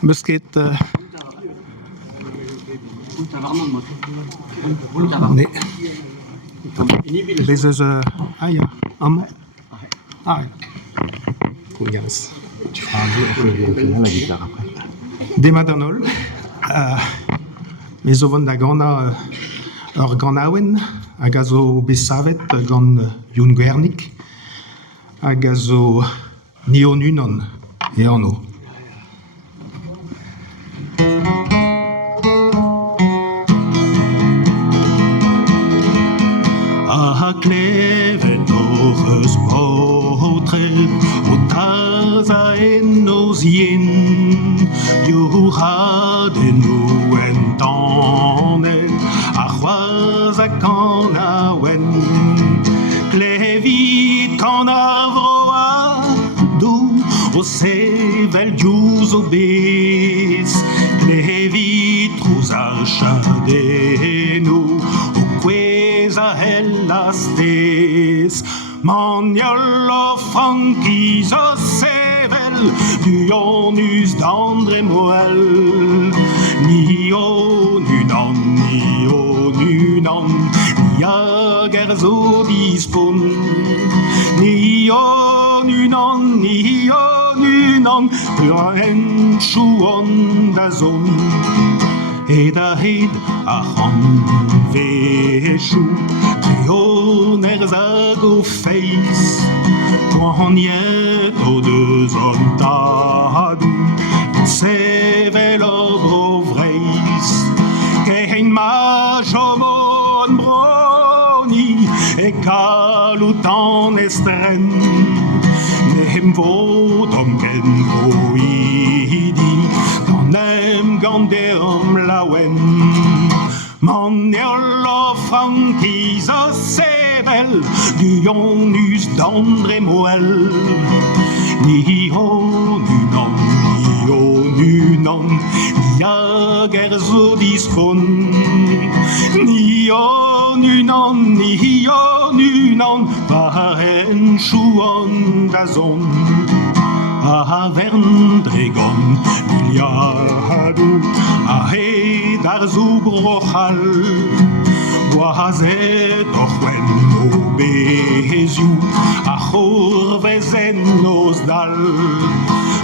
Besked nee. Deze is ja, allemaal. Ja. Yes. Des maternol. Mais zo van da gana ganawen, hag a zo besavet gant Youn Gwernik, hag a zo neonunon e anno. A klevet oc'h botret o taza en oz yen, yo raden o entannet a c'hoazak an a wen. Klevit kan a vroa dou o sevel diouz o bez, klevit trouz ar chadenno o kwez a hel a stez. Maniol o frankiz o sevel du onus d'André Moel. Ni o nunan, ni o nunan, ni a gerzo dispon. Ni o nunan, ni o nunan, ur en chouan da zon. Et a hed a c'han vechou, trion zag o feiz, poaniet o deus an tadou, sevel o bro vreiz. Kein ma jomon broni, e kalout an estren, ne'm vod om ken poidi, nem gant deom laouen. Maniol o frankiz o sevel du onus d'André Moel. Ni o nunan, ni o nunan, ni a gerzo dispon. Ni o nunan, ni o nunan, va en chouan da zon. A verndregon miliadou, a hed ar zo brochal, boazet o c'hwen o bezioù, a c'hourvezen noz dal.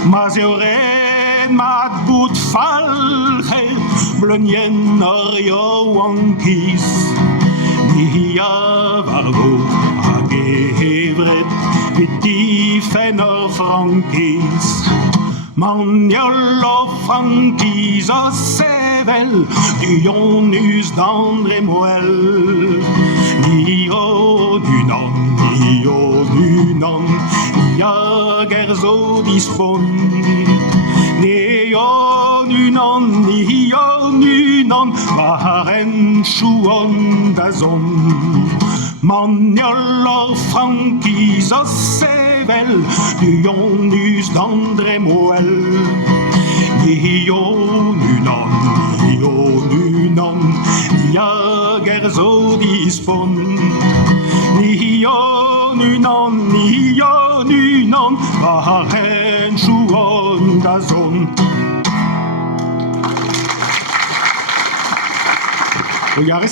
Maz eo ren mat bout falc'het, bleunien ar yo ankiz. Ni a vargo hag evret, vetifen o frankiz. Maniol o frankiz o sevel du onus d'André Moel. Ni o nunan, ni o nunan, ni a gerzo dispon. Ni o nunan, ni o nunan, va en chouan da zon. Maniol o frankiz o sevel du onus d'André Moel. Ni o nunan, ni o nunan, ni a gerzo dispon. Ni o nunan, ni o nunan, va en chouan da zon. Regardez